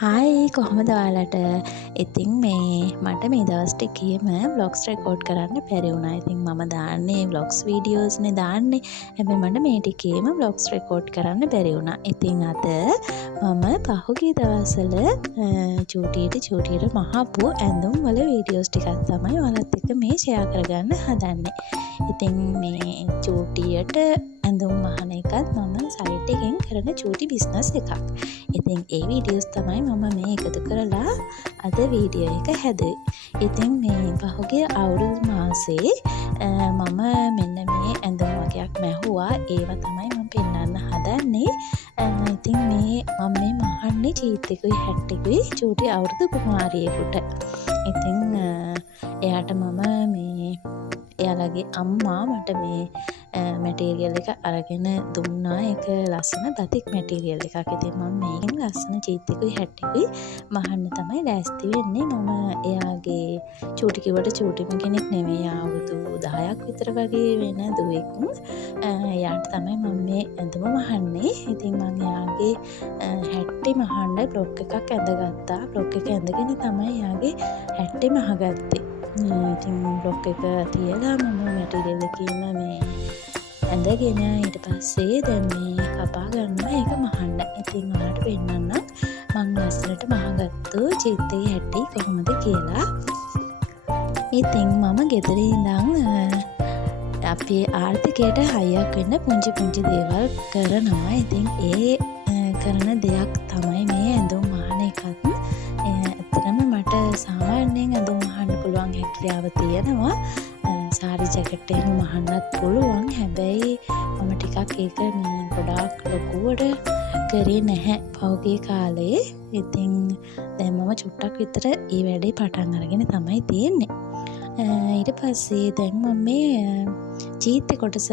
Hi කොහොමද ඔයාලට? ඉතින් මට මේ දවස් ටිකේම ව්ලොග්ස් රෙකෝඩ් කරන්න බැරි වුණා. ඉතින් මම දාන්නේ ව්ලොග්ස් වීඩියෝස්නේ දාන්නේ. හැබැයි මට මේ ටිකේම ව්ලොග්ස් රෙකෝඩ් කරන්න බැරි වුණා. ඉතින් අද මම පහුගිය දවස්වල චූටියට මහපු ඇඳුම් වල වීඩියෝස් ටිකක් තමයි ඔයාලත් එක්ක මේ ෂෙයා කරගන්න හදන්නේ. ඉතින් මේ චූටියට ඇඳුම් මහන එකත් මම සයිට් එකෙන් කරන චූටි බිස්නස් එකක්. ඉතින් ඒ වීඩියෝස් තමයි මම මේ එකතු කරලා අද වීඩියෝ එක හැදුවේ. ඉතින් මේ පහුගිය අවුරුදු මාසේ මම මෙන්න මේ ඇඳුම් වගේක් මැහුවා. ඒවා තමයි මම පෙන්වන්න හදන්නේ. ඉතින් මේ මම මේ මහන්නේ චීත් එකයි හැට් එකයි චූටි අවුරුදු කුමාරියෙකුට. ඉතින් එයාට මම මේ එයාලගේ අම්මා මට මේ මැටීරියල් එක අරගෙන දුන්නා. ඒක ලස්සන බතික් මැටීරියල් එකක්. ඉතින් මම මේකෙන් ලස්සන චීත් එකයි හැට් එකයි මහන්න තමයි ලෑස්ති වෙන්නේ. මම එයාගේ චූටි කිව්වට චූටිම කෙනෙක් නෙමෙයි. අවුරුදු 10ක් විතර වගේ වෙන දුවෙක්. එයාට තමයි මම මේ ඇඳුම මහන්නේ. ඉතින් මම එයාගේ හැට්ටි මහන්න බ්ලොග් එකක් ඇඳගත්තා. බ්ලොග් එක ඇඳගෙන තමයි එයාගේ හැට්ටි මහගත්තේ. ඉතින් බ්ලොග් එක තියලා මම මැටීරියල් එකකින් මේ ඇඳගෙන ඊට පස්සේ දැන් මේ කපා ගන්නවා ඒක මහන්න. ඉතින් ඔයාලට පෙන්නන්නම් මම ලස්සනට මහගත්තු චීත්තේ හැටි කොහොමද කියලා. ඉතින් මම ගෙදර ඉඳන් අපේ ආර්ථිකයට හයියක් වෙන්න පුංචි දේවල් කරනවා. ඉතින් ඒ කරන දෙයක් තමයි මේ ඇඳුම් මහන එකත්. ඇත්තටම මට සාමාන්‍යයෙන් ඇඳුම් මහන්න පුළුවන් හැකියාව තියෙනවා. සාරි ජැකට් එහෙම මහන්නත් පුළුවන්. හැබැයි මම ටිකක් ඒක මේ ගොඩාක් ලොකුවට කරේ නැහැ පහුගිය කාලේ. ඉතින් දැන් මම චුට්ටක් විතර ඒ වැඩේ පටන් අරගෙන තමයි තියෙන්නේ. ඊට පස්සේ දැන් මම මේ චීත්තේ කොටස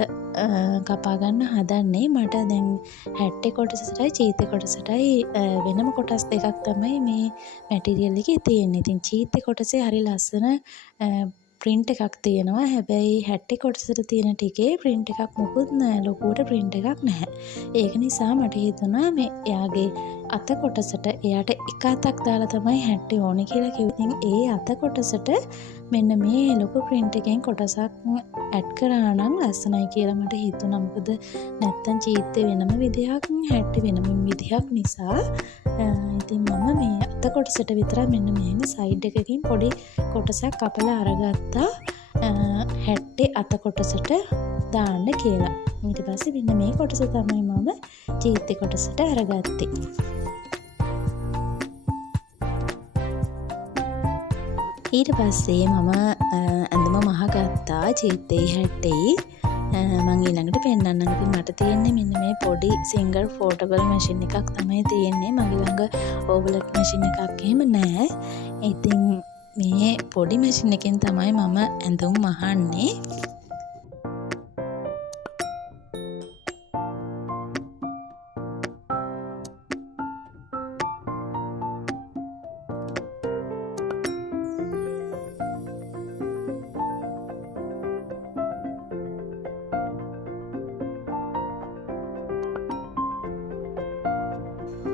කපා ගන්න හදන්නේ. මට දැන් හැට්ටේ කොටසටයි චීත්තේ කොටසටයි වෙනම කොටස් දෙකක් තමයි මේ මැටීරියල් එකේ තියෙන්නේ. ඉතින් චීත්තේ කොටසේ හරි ලස්සන ප්‍රින්ට් එකක් තියෙනවා. හැබැයි හැට්ටේ කොටසට තියෙන ටිකේ ප්‍රින්ට් එකක් මොකුත් ලොකුවට ප්‍රින්ට් එකක් නැහැ. ඒක නිසා මට හිතුණා මේ එයාගේ අත කොටසට එයාට එක අතක් දාලා තමයි හැට්ටේ ඕනේ කියලා කිව්වා. ඉතින් ඒ අත කොටසට මෙන්න මේ ලොකු ප්‍රින්ට් එකෙන් කොටසක් ඇඩ් කරා නම් ලස්සනයි කියලා මට හිතුණා. මොකද නැත්තම් චීත්තේ වෙනම විදිහක් හැට්ටේ වෙනම විදිහක් නිසා ඉතින් මම මේ අත කොටසට විතර මෙන්න මෙහෙම සයිඩ් එකකින් පොඩි කොටසක් කපලා අරගත්තා හැට්ටේ අත කොටසට දාන්න කියලා. ඊට පස්සේ මෙන්න මේ කොටස තමයි මම චීත්තේ කොටසට අරගත්තේ. ඊට පස්සේ මම ඇඳුම මහගත්තා චීත්තේ හැට්ටෙයි. මං ඊළඟට පෙන්නන්නම්. ඉතින් මට තියෙන්නේ මෙන්න මේ පොඩි සිංගල් ෆෝල්ඩබල් මැෂින් එකක් තමයි තියෙන්නේ. මගේ ළඟ ඕවලට් මැෂින් එකක් එහෙම නැහැ. ඉතින් මේ පොඩි මැෂින් එකෙන් තමයි මම ඇඳුම් මහන්නේ.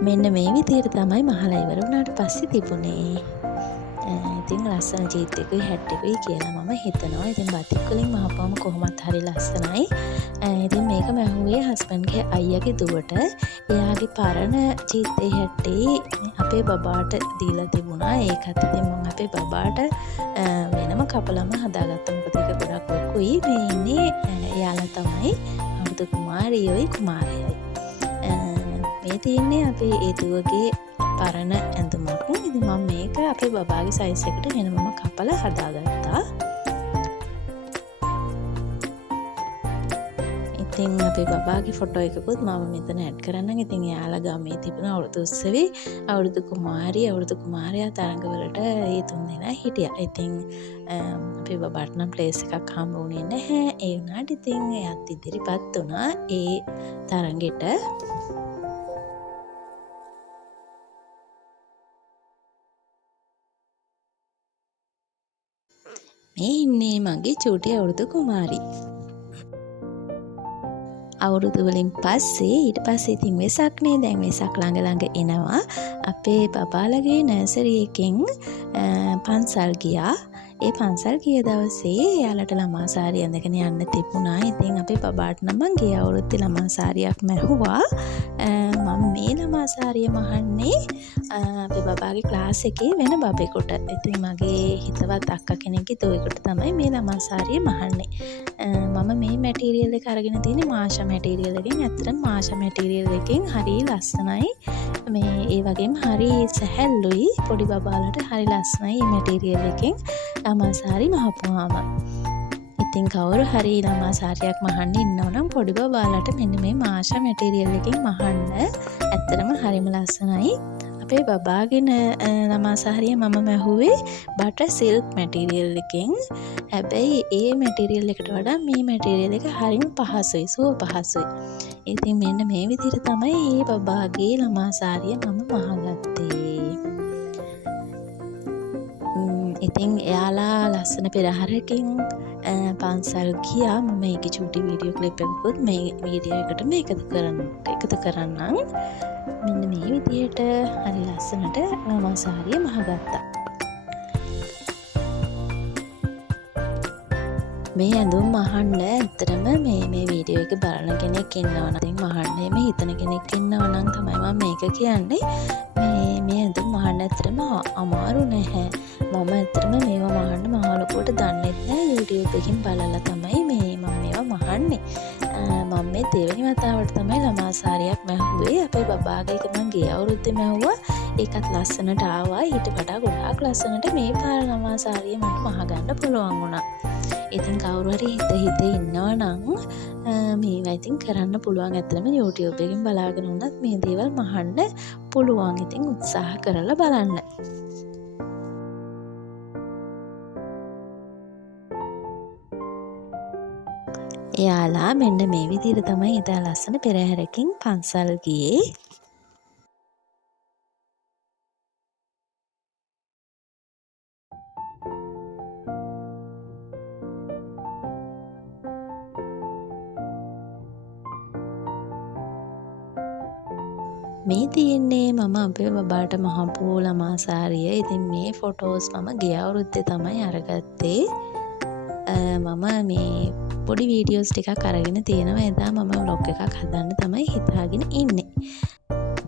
මෙන්න මේ විදිහට තමයි මහලා ඉවර වුණාට පස්සේ තිබුණේ. ඉතින් ලස්සන චීත් එකයි හැට් එකයි කියලා මම හිතනවා. ඉතින් බතික් වලින් මහපුවම කොහොමත් හරි ලස්සනයි. ඉතින් මේක මැහුවේ හස්බන්ඩ්ගේ අයියාගේ දුවට. එයාගේ පරණ චීත්තේ හැට්ටේ අපේ බබාට දීලා තිබුණා. ඒකත් ඉතින් මම අපේ බබාට වෙනම කපලම හදාගත්තා. මොකද ඒක ගොඩක් ලොකුයි. මේ ඉන්නේ එයාලා තමයි අවුරුදු කුමාරියෝයි කුමාරයයි. මේ තියෙන්නේ අපේ ඒ දුවගේ පරණ ඇඳුමක්. ඉතින් මම මේක අපේ බබාගේ සයිස් එකට වෙනමම කපලා හදාගත්තා. ඉතින් අපේ බබාගේ ෆොටෝ එකකුත් මම මෙතන ඇඩ් කරන්නම්. ඉතින් එයාලා ගමේ තිබුණ අවුරුදු උත්සවේ අවුරුදු කුමාරයා තරඟවලට ඒ තුන් දෙනා හිටියා. ඉතින් අපේ බබාට නම් ප්ලේස් එකක් හම්බ වුණේ නැහැ. ඒ වුණාට ඉතින් එයාත් ඉදිරිපත් වුණා ඒ තරඟෙට. මේ ඉන්නේ මගේ චූටි අවුරුදු කුමාරි. අවුරුදු වලින් පස්සේ ඊට පස්සේ ඉතින් වෙසක්නේ දැන් වෙසක් ළඟ එනවා අපේ බබාලගේ නර්සරි එකෙන් පන්සල් ගියා. ඒ පන්සල් ගිය දවසේ එයාලට ළමා සාරිය ඇඳගෙන යන්න තිබුණා. ඉතින් අපේ බබාට නම් මං ගිය අවුරුද්දේ ළමා සාරියක් මැහුවා. මම මේ ළමා සාරිය මහන්නේ අපේ බබාගේ ක්ලාස් එකේ වෙන බබෙකුට. ඉතින් මගේ හිතවත් අක්කා කෙනෙක්ගේ දුවෙකුට තමයි මේ ළමා සාරිය මහන්නේ. මම මේ මැටීරියල් එක අරගෙන තියෙන්නේ මාෂා මැටීරියල් එකෙන්. ඇත්තටම මාෂා මැටීරියල් එකෙන් හරිය ලස්සනයි. මේ ඒ වගේම හරි සැහැල්ලුයි. පොඩි බබාලට හරි ලස්සනයි මේ මැටීරියල් එකෙන් ළමා සාරි මහපුවාම. ඉතින් කවුරු හරි ළමා සාරියක් මහන්න ඉන්නව නම් පොඩි බබාලට මෙන්න මේ මාෂා මැටීරියල් එකෙන් මහන්න. ඇත්තටම හරිම ලස්සනයි. අපේ බබාගෙන ළමා සාරිය මම මැහුවේ බටර් සිල්ක් මැටීරියල් එකෙන්. හැබැයි ඒ මැටීරියල් එකට වඩා මේ මැටීරියල් එක හරිම පහසුයි, සුව පහසුයි. ඉතින් මෙන්න මේ විදිහට තමයි මේ බබාගේ ළමා සාරිය මම මහගත්තේ. ඉතින් එයාලා ලස්සන පෙරහරකින් පන්සල් ගියා. මම ඒකේ චූටි වීඩියෝ ක්ලිප් එකකුත් මේ වීඩියෝ එකටම එකතු කරන්නම්. මෙන්න මේ විදිහට හරි ලස්සනට ළමා සාරිය මහගත්තා. මේ ඇඳුම් මහන්න ඇත්තටම මේ වීඩියෝ එක බලන කෙනෙක් ඉන්නවා නම් මහන්න එහෙම හිතන කෙනෙක් ඉන්නවා නම් තමයි මම මේක කියන්නේ. මේ ඇඳුම් මහන්න ඇත්තටම අමාරු නැහැ. මම ඇත්තටම මේවා මහන්න මහලුකොට දන්නෙත් නෑ. YouTube එකකින් බලලා තමයි මම මේවා මහන්නේ. මම මේ දෙවෙනි වතාවට තමයි ළමා සාරියක් මැහුවේ. අපේ බබාගේ එක මං ගිය අවුරුද්දේ මැහුවා. ඒකත් ලස්සනට ආවා. ඊට වඩා ගොඩාක් ලස්සනට මේ පාර ළමා සාරිය මට මහගන්න පුළුවන් වුණා. ඉතින් කවුරු හරි හිත ඉන්නවා නම් මේවා ඉතින් කරන්න පුළුවන්. ඇත්තටම YouTube එකෙන් බලාගෙන වුණත් මේ දේවල් මහන්න පුළුවන්. ඉතින් උත්සාහ කරලා බලන්න. එයාලා මෙන්න මේ විදිහට තමයි ඉතා ලස්සන පෙරහැරකින් පන්සල් ගියේ. මේ තියෙන්නේ මම අපේ බබාට මහපු ළමා සාරිය. ඉතින් මේ ෆොටෝස් මම ගිය අවුරුද්දේ තමයි අරගත්තේ. මම මේ පොඩි වීඩියෝස් ටිකක් අරගෙන තියෙනවා. එදා මම ව්ලොග් එකක් හදන්න තමයි හිතාගෙන ඉන්නේ.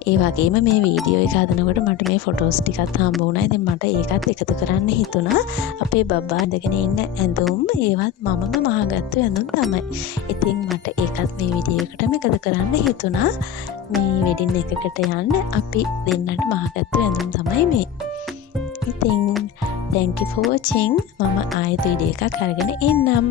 ඒ වගේම මේ වීඩියෝ එක හදනකොට මට මේ ෆොටෝස් ටිකත් හම්බ වුණා. ඉතින් මට ඒකත් එකතු කරන්න හිතුණා. අපේ බබා ඉඳගෙන ඉන්න ඇඳුම් ඒවත් මමම මහගත්තු ඇඳුම් තමයි. ඉතින් මට ඒකත් මේ වීඩියෝ එකටම එකතු කරන්න හිතුණා. මේ වෙඩින් එකකට යන්න අපි දෙන්නට මහගත්තු ඇඳුම් තමයි මේ. ඉතින් thank you for watching. මම ආයෙත් වීඩියෝ එකක් අරගෙන එන්නම්.